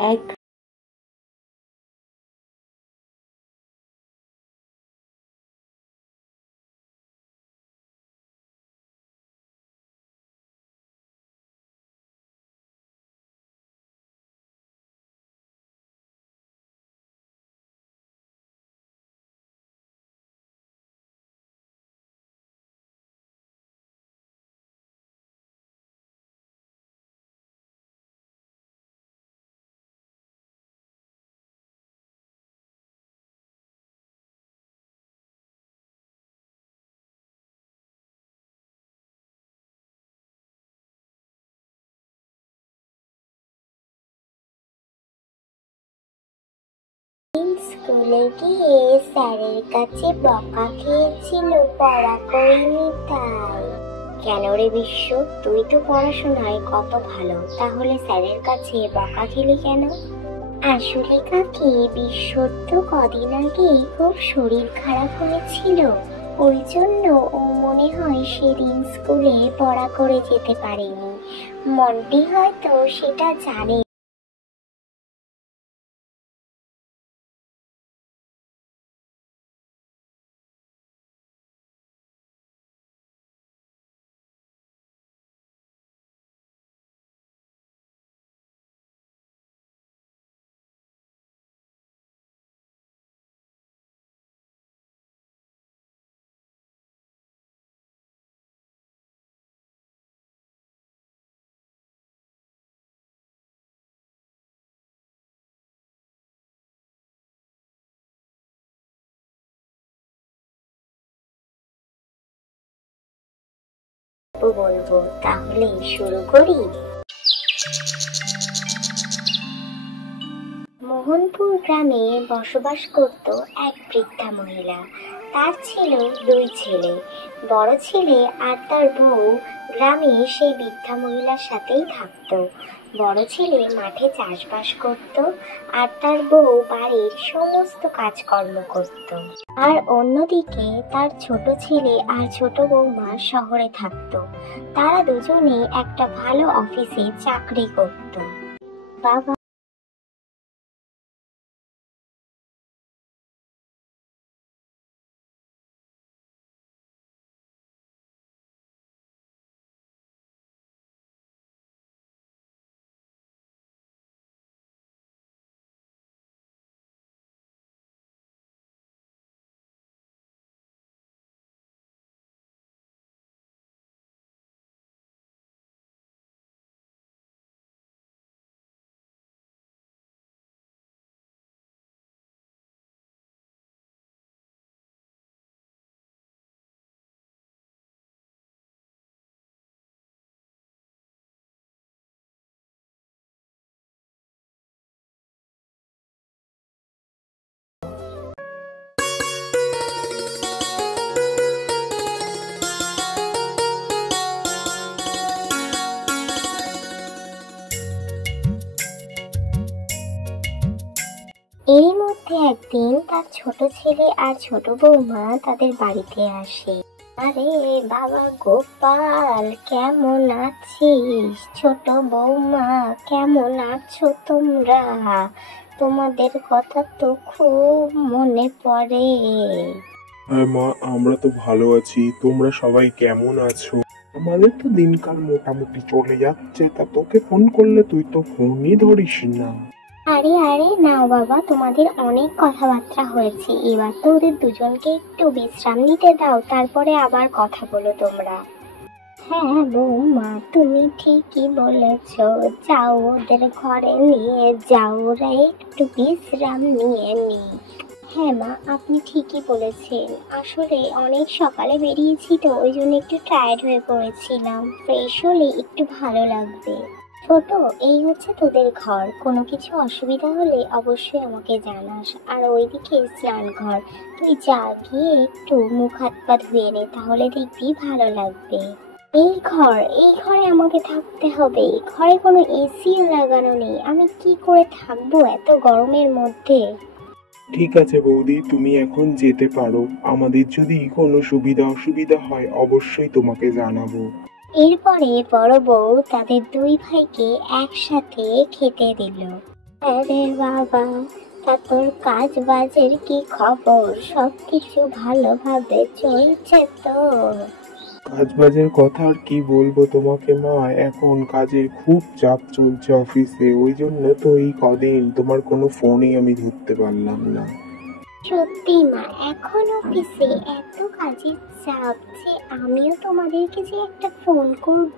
এক স্কুলে গিয়ে স্যারের কাছে বকা খেয়েছিল পড়া করিনি তাই। কেন রে বিশ্ব, তুই তো পড়াশোনায় কত ভালো, তাহলে স্যারের কাছে বকা খেলি কেন? আসলে কাকি, বিশ্বর তো কদিন আগে খুব শরীর খারাপ হয়েছিল, ওই জন্য ও মনে হয় সেদিন স্কুলে পড়া করে যেতে পারেনি। মন্টি হয়তো সেটা জানে। বলবো, তাহলে শুরু করি। মোহনপুর গ্রামে বসবাস করত এক বৃদ্ধা মহিলা। তার ছিল 2 ছেলে। বড় ছেলে আর তার বউ গ্রামে সেই বৃদ্ধা মহিলার সাথেই থাকতো। বড় ছেলে মাঠে চাষবাস করত আর তার বউ বাড়ির সমস্ত কাজকর্ম করত। আর অন্যদিকে তার ছোট ছেলে আর ছোট বৌমা শহরে থাকতো। তারা দুজনে একটা ভালো অফিসে চাকরি করত। বাবা এরই মধ্যে একদিন তার ছোট ছেলে আর ছোট বৌমা তাদের বাড়িতে আসে। আরে বাবা গোপাল, কেমন আছিস? ছোট বৌমা, কেমন আছো তোমরা? তোমাদের কথা তো খুব মনে পড়ে। হ্যাঁ মা, আমরা তো ভালো আছি। তোমরা সবাই কেমন আছো? আমাদের তো দিনকাল মোটামুটি চলে যাচ্ছে। তা তোকে ফোন করলে তুই তো ফোনই ধরিস না। আরে আরে না বাবা, তোমাদের অনেক কথাবার্তা হয়েছে, এবার তো ওদের দুজনকে একটু বিশ্রাম নিতে দাও, তারপরে আবার কথা বলো তোমরা। হ্যাঁ বৌমা, তুমি ঠিকই বলেছ, যাও ওদের ঘরে নিয়ে যাও, ওরা একটু বিশ্রাম নিয়ে নি। হ্যাঁ মা, আপনি ঠিকই বলেছেন, আসলে অনেক সকালে বেরিয়েছি তো ওই জন্য একটু টায়ার্ড হয়ে পড়েছিলাম, ফ্রেশ হলে একটু ভালো লাগবে। ছোট, এই হচ্ছে তোদের ঘর, কোনো কিছু অসুবিধা হলে অবশ্যই আমাকে জানাস। আর ওইদিকে স্নান ঘর, তুই যা গিয়ে একটু মুখ হাত পা ধুয়ে নে, তাহলে দেখবি ভালো লাগবে। এই ঘরে আমাকে থাকতে হবে, ঘরে কোনো এসিও লাগানো নেই, আমি কি করে থাকবো এত গরমের মধ্যে? ঠিক আছে বৌদি, তুমি এখন যেতে পারো। আমাদের যদি কোনো সুবিধা অসুবিধা হয় অবশ্যই তোমাকে জানাবো। এরপরে বড় বউ তাদের 2 ভাইকে একসাথে খেতে দিল। আরে বাবা, তা তোর কাজ বাজের কি খবর? সবকিছু ভালোভাবে চলছে তো? কাজবাজের কথা আর কি বলবো তোমাকে মা, এখন কাজের খুব চাপ চলছে অফিসে, ওই জন্য তো এই কদিন তোমার কোনো ফোনই আমি ধরতে পারলাম না। সত্যি মা, এখন অফিসে এত কাজের চাপ যে আমিও তোমাদেরকে যে একটা ফোন করব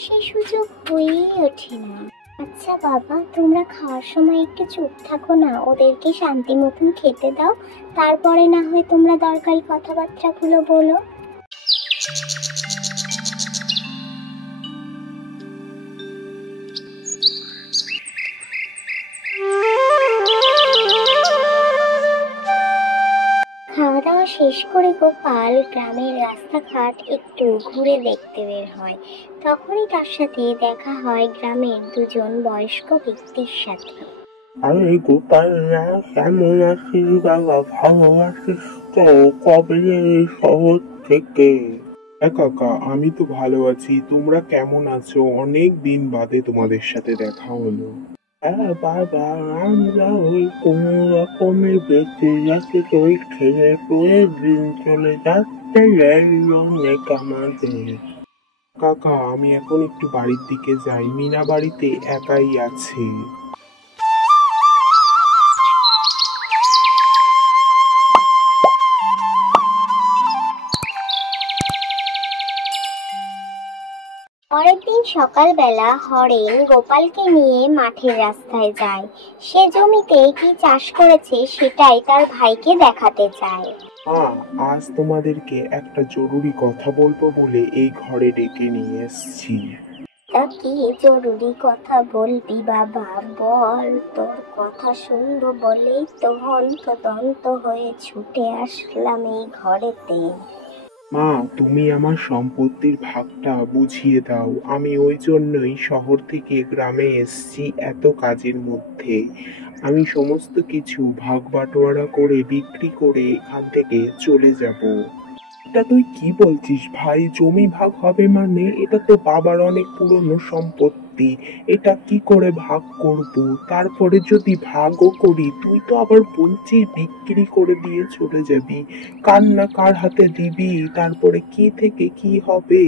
সে সুযোগ হয়েই ওঠে না। আচ্ছা বাবা, তোমরা খাওয়ার সময় একটু চুপ থাকো না, ওদেরকে শান্তি মতন খেতে দাও, তারপরে না হয় তোমরা দরকারি কথাবার্তাগুলো বলো। খাওয়া দাওয়া শেষ করে গোপাল গ্রামের রাস্তাঘাট একটু ঘুরে দেখতে বের হয়। তখনই তার সাথে দেখা হয় গ্রামের দুজন বয়স্ক ব্যক্তির সাথে। আরে গোপাল, কেমন আছিস বাবা? ভালো আছিস তো? কবে এই শহর থেকে? হ্যাঁ কাকা, আমি তো ভালো আছি। তোমরা কেমন আছো? অনেক দিন বাদে তোমাদের সাথে দেখা হলো। হ্যাঁ বাবা, আমরা ওই কোনো রকমে বেঁচে যাচ্ছি, ওই খেয়ে পরে দিন চলে যাচ্ছে, এই অনেক আমাদের। কাকা, আমি এখন একটু বাড়ির দিকে যাই, মিনা বাড়িতে একাই আছে। পরের দিন সকালবেলা হরেন গোপালকে নিয়ে মাঠের রাস্তায় যায়। সে জমিতে কি চাষ করেছে সেটাই তার ভাইকে দেখাতে চায়। আজ তোমাদেরকে একটা জরুরি কথা বলবো বলে এই ঘরে ডেকে নিয়ে এসেছি। তা কি জরুরি কথা বলবি বাবা? বল, তোর কথা শুনবো বলেই তো হন্তদন্ত হয়ে ছুটে আসলাম এই ঘরেতে। মা, তুমি আমার সম্পত্তির ভাগটা বুঝিয়ে দাও। আমি ওই জন্যই শহর থেকে গ্রামে এসেছি এত কাজের মধ্যে। আমি সমস্ত কিছু ভাগ বাটোয়ারা করে বিক্রি করে এখান থেকে চলে যাব। এটা তুই কি বলছিস ভাই? জমি ভাগ হবে মানে? এটা তো বাবার অনেক পুরনো সম্পত্তি, এটা কি করে ভাগ করব? তারপরে যদি ভাগও করি, তুই তো আবার বলছিস বিক্রি করে দিয়ে চলে যাবি। কার না কার হাতে দিবি, তারপরে কি থেকে কি হবে?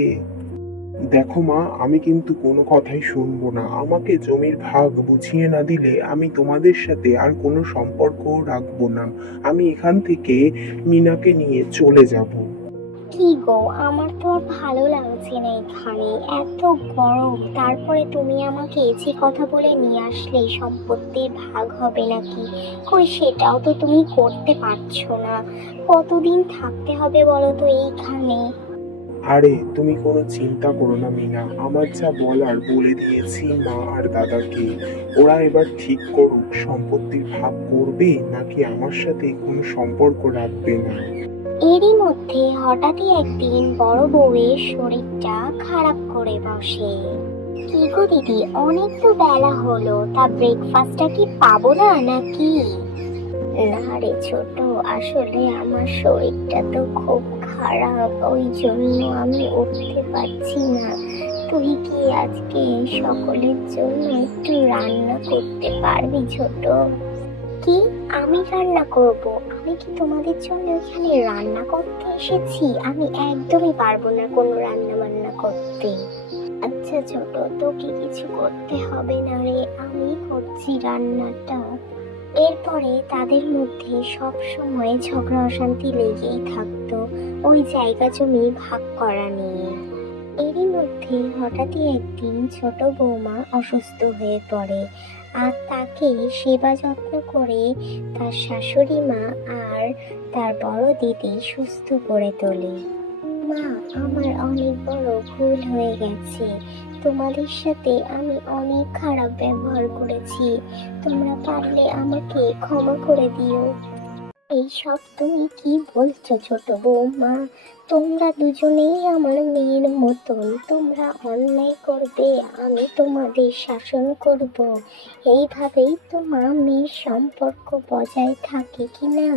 দেখো মা, আমি কিন্তু কোনো কথাই শুনবো না। আমাকে জমির ভাগ বুঝিয়ে না দিলে আমি তোমাদের সাথে আর কোনো সম্পর্ক রাখবো না। আমি এখান থেকে মিনাকে নিয়ে চলে যাব। কি গো, আমার তো আর ভালো লাগছে না এখানে, এত গরম। তারপরে তুমি আমাকে যে কথা বলে নিয়ে আসলে সম্পত্তির ভাগ হবে নাকি, কই সেটাও তো তুমি করতে পারছো না। কতদিন থাকতে হবে বলো তো এইখানে? আরে তুমি কোনো চিন্তা করো না মিনা, আমার যা বলার বলে দিয়েছি মা আর দাদাকে। ওরা এবার ঠিক করুক সম্পত্তির ভাগ করবে নাকি আমার সাথে কোনো সম্পর্ক রাখবে না। এরই মধ্যে হঠাৎই একদিন বড় বউয়ের শরীরটা খারাপ করে বসে। কি গো দিদি, অনেক তো বেলা হলো, তা ব্রেকফাস্টটা কি পাবো না নাকি? না রে ছোট, আসলে আমার শরীরটা তো খুব খারাপ, ওই জন্য আমি উঠতে পারছি না। তুই কি আজকে সকলের জন্য একটু রান্না করতে পারবি ছোট? কি, আমি রান্না করব? আমি কি তোমাদের জন্য এখানে রান্না করতে এসেছি? আমি একদমই পারবো না কোনো রান্না বান্না করতে। আচ্ছা ছোট, তোকে কিছু করতে হবে না রে, আমি করছি রান্নাটা। এরপরে তাদের মধ্যে সব সময় ঝগড়া অশান্তি লেগেই থাকতো ওই জায়গা জমি ভাগ করা নিয়ে। এরই মধ্যে হঠাৎই একদিন ছোট বৌমা অসুস্থ হয়ে পড়ে, আর তাকে সেবা যত্ন করে তার শাশুড়ি মা আর তার বড় দিদি সুস্থ করে তোলে। মা, আমার অনেক বড় ভুল হয়ে গেছে, তোমাদের সাথে আমি অনেক খারাপ ব্যবহার করেছি, তোমরা পারলে আমাকে ক্ষমা করে দিও। এইসব তুমি কি বলছো ছোট বৌমা? তোমরা দুজনেই আমার মেয়ের মতন, তোমরা অন্যায় করবে, আমি তোমাদের শাসন করব, এইভাবেই তো মা মেয়ের সম্পর্ক বজায় থাকে কিনা?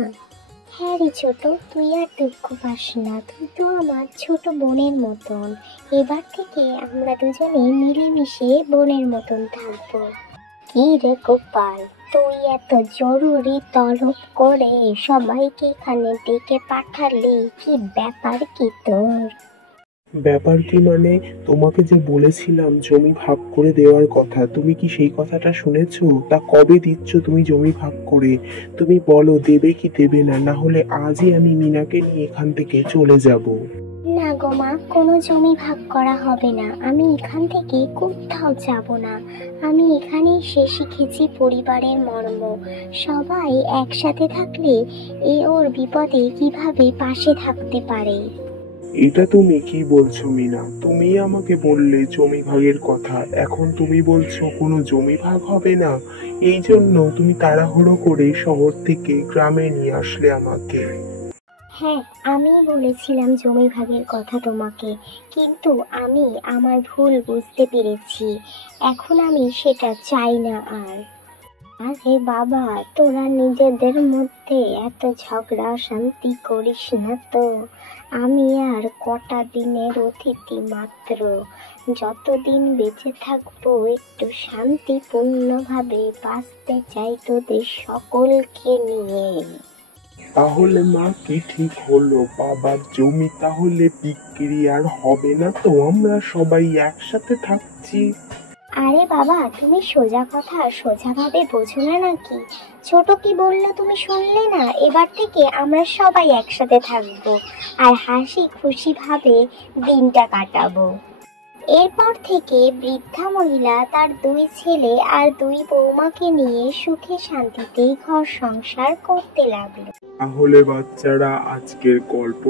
হ্যাঁ রে ছোট, তুই আর দুঃখ পাস না, তুই তো আমার ছোট বোনের মতন। এবার থেকে আমরা দুজনে মিলেমিশে বোনের মতন থাকবো। কি রে গোপাল, তুই এত জরুরি তলব করে সবাইকে এখানে ডেকে পাঠালি, কি ব্যাপার কি তোর? ব্যাপার কি মানে, তোমাকে যে বলেছিলাম জমি ভাগ করে দেওয়ার কথা, তুমি কি সেই কথাটা শুনেছো? তা কবে দিচ্ছ তুমি জমি ভাগ করে? তুমি বলো দেবে কি দেবে না, না হলে আজই আমি মিনাকে নিয়ে এখান থেকে চলে যাব। না গো মা, কোনো জমি ভাগ করা হবে না। আমি এখান থেকে কোথাও যাব না। আমি এখানেই সে শিখেছি পরিবারের মর্ম। সবাই একসাথে থাকলে এ ওর বিপদে কিভাবে পাশে থাকতে পারে। এটা তুমি কি বলছো মিনা? তুমি আমাকে বললে জমি ভাগের কথা, এখন তুমি বলছো কোনো জমি ভাগ হবে না। এই জন্য তুমি তাড়াহুড়ো করে শহর থেকে গ্রামে নিয়ে আসলে আমাকে। হ্যাঁ, আমি বলেছিলাম জমি ভাগের কথা তোমাকে, কিন্তু আমি আমার ভুল বুঝতে পেরেছি। এখন আমি সেটা চাই না আর। আরে বাবা, তোরা নিজেদের মধ্যে এত ঝগড়া শান্তি করিস না তো। আমি আর কটা দিনের অতিথি মাত্র। যতদিন বেঁচে থাকবো একটু শান্তিপূর্ণভাবে বাঁচতে চাই তোদের সকলকে নিয়ে। তাহলে মা কি ঠিক হলো? বাবার জমি তাহলে বিক্রি আর হবে না তো? আমরা সবাই একসাথে থাকছি। আরে বাবা, তুমি সোজা কথা সোজাভাবে বোঝো না নাকি? ছোট কি বললো তুমি শুনলে না? এবার থেকে আমরা সবাই একসাথে থাকবো আর হাসি খুশি ভাবে দিনটা কাটাবো। এরপর থেকে বৃদ্ধা মহিলা তার 2 ছেলে আর 2 বৌমাকে নিয়ে সুখে শান্তিতেই ঘর সংসার করতে লাগলো। তাহলে বাচ্চারা, আজকের গল্প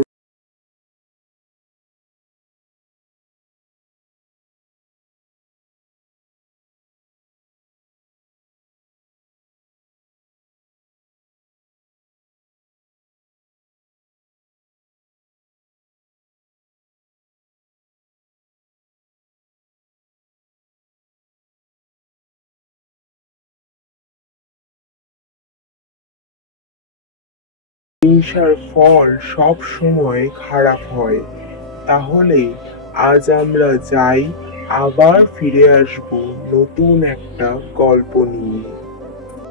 হিংসার ফল সব সময় খারাপ হয়। তাহলে আজ আমরা যাই, আবার ফিরে আসবো নতুন একটা গল্প নিয়ে।